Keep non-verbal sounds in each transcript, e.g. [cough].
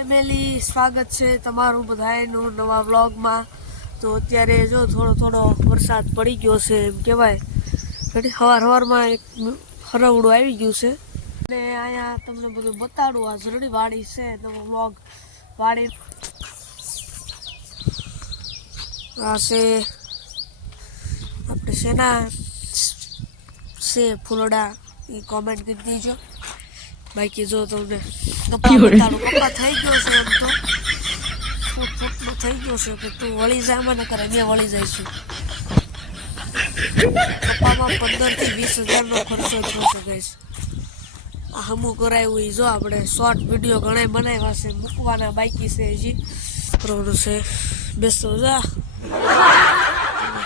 Family સ્વાગત છે તમારું બધાનું નવા વ્લોગમાં. તો અત્યારે જો થોડો થોડો વરસાદ પડી ગયો છે, એમ કહેવાય. ઘણી હવાર હવારમાં એક હરવડું આવી ગયું છે. અને અહીંયા તમને બધું બતાડું આ ઝરડી વાડી છે તમે વ્લોગ વાડી આ છે આપણે શેના છે ફૂલડા, એ કોમેન્ટ કરી દેજો. બાકી જો તમને [laughs] કપા થઈ ગયો છે એમ તો. ફૂટ થઈ ગયો છે કે તું વળી જા મને કરે મેં વળી જઈશું કપામાં પંદરથી વીસ હજારનો ખર્ચો થશે ગઈશ આ હમું કરાયું એ જો આપણે શોર્ટ વીડિયો ઘણા બનાવ્યા છે મૂકવાના બાકી છે હજી. પ્રોગ્રામ છે બેસો જા.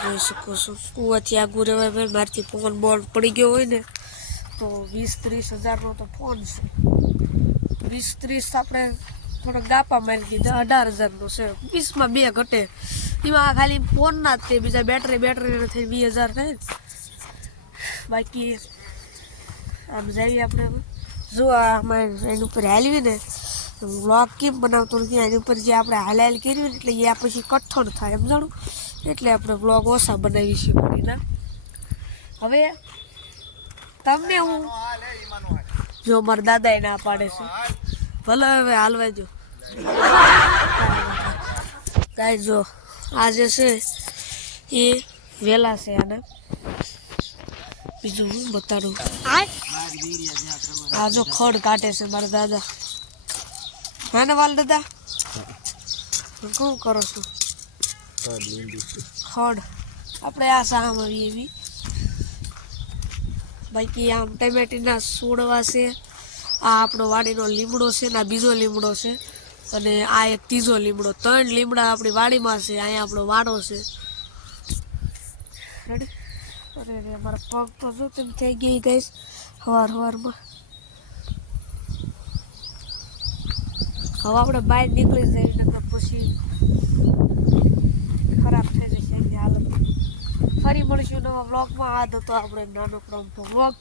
જોઈ શકો છો. કુવાથી આગું રહેવાય ભાઈ મારથી ફોન બોલ પડી ગયો હોય ને. તો વીસ, ત્રીસ હજારનો તો ફોન છે. વીસ, ત્રીસ આપણે થોડો ગાપા મારી દીધા, અઢાર હજારનો છે. વીસમાં બે ઘટે. એમાં ખાલી ફોનના જ તે, બીજા બેટરી બેટરી થઈ વીસ હજાર થાય ને. બાકી આમ જઈએ આપણે જો આમાં એની ઉપર હાલવી ને વ્લોગ કેમ બનાવતો નથી એની ઉપર જે આપણે હાલ હાલ કર્યું ને, એટલે એ આ પછી કઠણ થાય એમ જાણું એટલે આપણે વ્લોગ ઓછા બનાવી છીએ કરીને હવે તમને હું જો મારા દાદા ના પાડે છે. ભલે હવે હાલવા જો. કાંઈ જો આ જે છે એ વેલા છે આને. બીજું હું બતાડું. આ જો ખડ કાઢે છે મારા દાદા. હા ને વાલ દાદા? શું કરો છો? ખડ આપણે આ સામ આવી એવી. બાકી આમ ટમેટીના સોડવા છે, આ આપણો વાડીનો લીમડો છે ને આ બીજો લીમડો છે. અને આ એક ત્રીજો લીમડો. ત્રણ લીમડા આપણી વાડીમાં છે, અહીંયા આપણો વાડો છે. અરે રે, મારા પગ તો શું તેમ થઈ ગઈ ગઈશ હવાર હવારમાં. હવે આપણે બહાર નીકળી જઈએ, નકર પછી ખરાબ થઈ હાલત ફરી મળીશું નવા બ્લોગમાં આ હતો આપણે નાનો પ્રમતો વ્લોગ